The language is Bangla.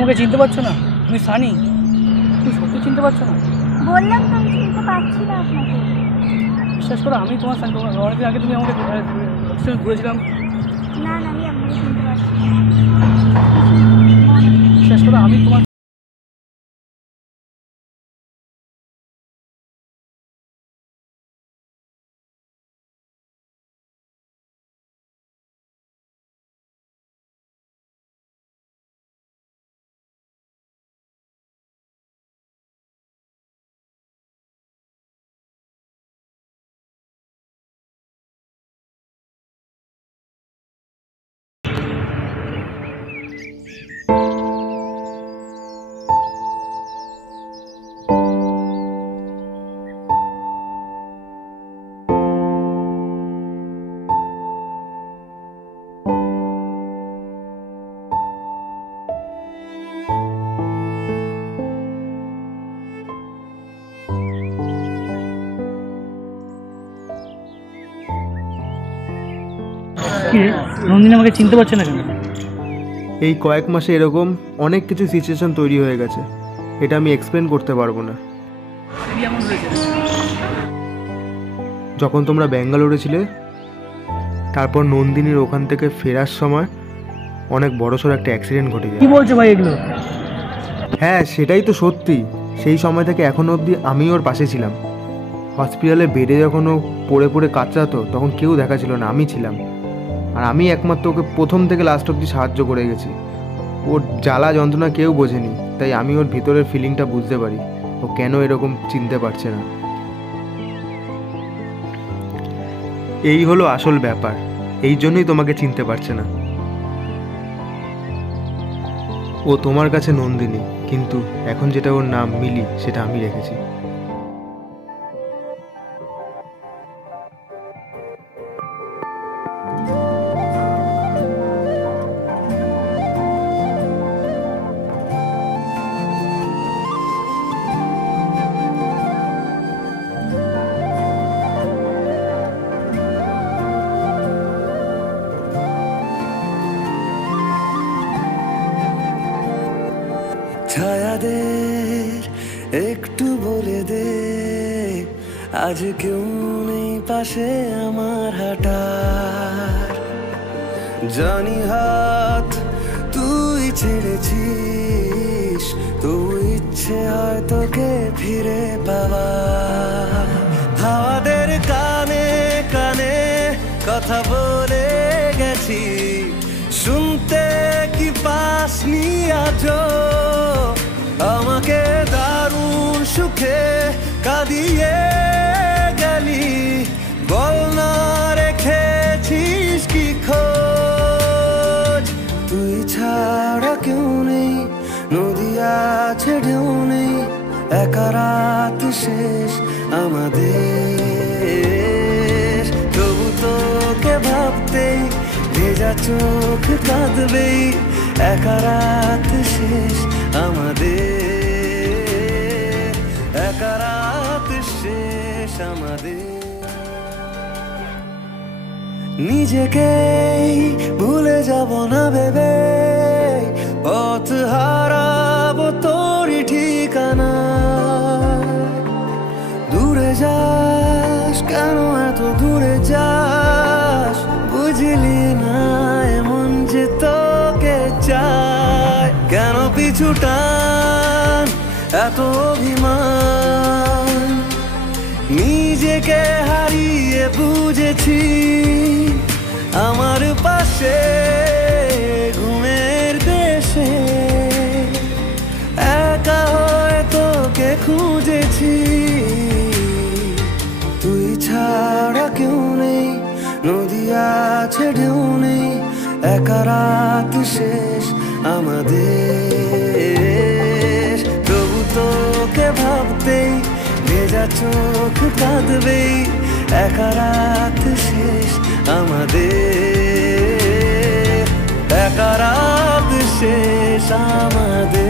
আমাকে চিনতে পারছো না? তুমি সানি, তুমি সত্যি চিনতে পারছো না? বললাম তো আমি চিনতে পারছি না আপনাকে। বিশ্বাস করো, আমি তোমার সানি। অনেকদিন আগে তুমি আমাকে ঘুরেছিলাম। না না, আমি আপনাকে চিনতে পারছি না। বিশ্বাস করো, আমি তোমার নন্দিনী আমাকে চিনতে পারছে না কেন? এই কয়েক মাসে এরকম অনেক কিছু সিচুয়েশন তৈরি হয়ে গেছে, এটা আমি এক্সপ্লেন করতে পারবো না। যখন তোমরা ব্যাঙ্গালোরে ছিলে, তারপর নন্দিনীর ওখান থেকে ফেরার সময় অনেক বড়সড় একটা অ্যাক্সিডেন্ট ঘটে যায়। কি বলছো ভাই এগুলো? হ্যাঁ, সেটাই তো সত্যি। সেই সময় থেকে এখনও অবধি আমি ওর পাশে ছিলাম। হসপিটালে বেডে যখন ও পড়ে পড়ে কাতরাতো, তখন কেউ দেখা ছিল না, আমি ছিলাম। আর আমি একমাত্র ওকে প্রথম থেকে লাস্ট অবধি সাহায্য করে গেছি। ওর জ্বালা যন্ত্রণা কেউ বোঝেনি, তাই আমি ওর ভিতরের ফিলিংটা বুঝতে পারি ও কেন এরকম চিনতে পারছে না। এই হলো আসল ব্যাপার, এই জন্যই তোমাকে চিনতে পারছে না। ও তোমার কাছে নন্দিনী, কিন্তু এখন যেটা ওর নাম মিলি, সেটা আমি রেখেছি। ছায়াদের একটু বলে দে, আজ কেউ নেই পাশে আমার হাঁটার। জানি হাত তুই ছেড়েছিস, তুই ইচ্ছে হয় তোকে ফিরে পাওয়া। হাওয়াদের কানে কানে কথা বলে গেছি, শুনতে কি পাসনি আজও? আমাকে দারুণ সুখে কাঁদিয়ে গেলি, বল না রেখেছিস কি খোঁজ? তুই ছাড়া কেউ নেই, নদী আছে ঢেউ নেই, একা রাত শেষ আমাদের। তবু তোকে ভাবতেই ভেজা চোখ কাঁদবেই, একা রাত শেষ আমাদের, একা রাত শেষ আমাদের। নিজেকেই ভুলে যাব না ভেবে, পথ হারাবো তোরই ঠিকানা। দূরে যাস কেন, এত দূরে যাস, বুঝলি না এমন যে তোকে চায়। কেন পিছু টান, এত অভিমান, নিজেকে হারিয়ে বুঝেছি আমার পাশে ঘুমের দেশে একা হয়ে তোকে খুঁজেছি। তুই ছাড়া কেউ নেই, নদী আছে ঢেউ নেই, একা রাত শেষ আমাদের। তবু তোকে ভাবতেই ভেজা চোখ কাঁদবেই, একা রাত শেষ আমাদের, একা রাত শেষ আমাদের।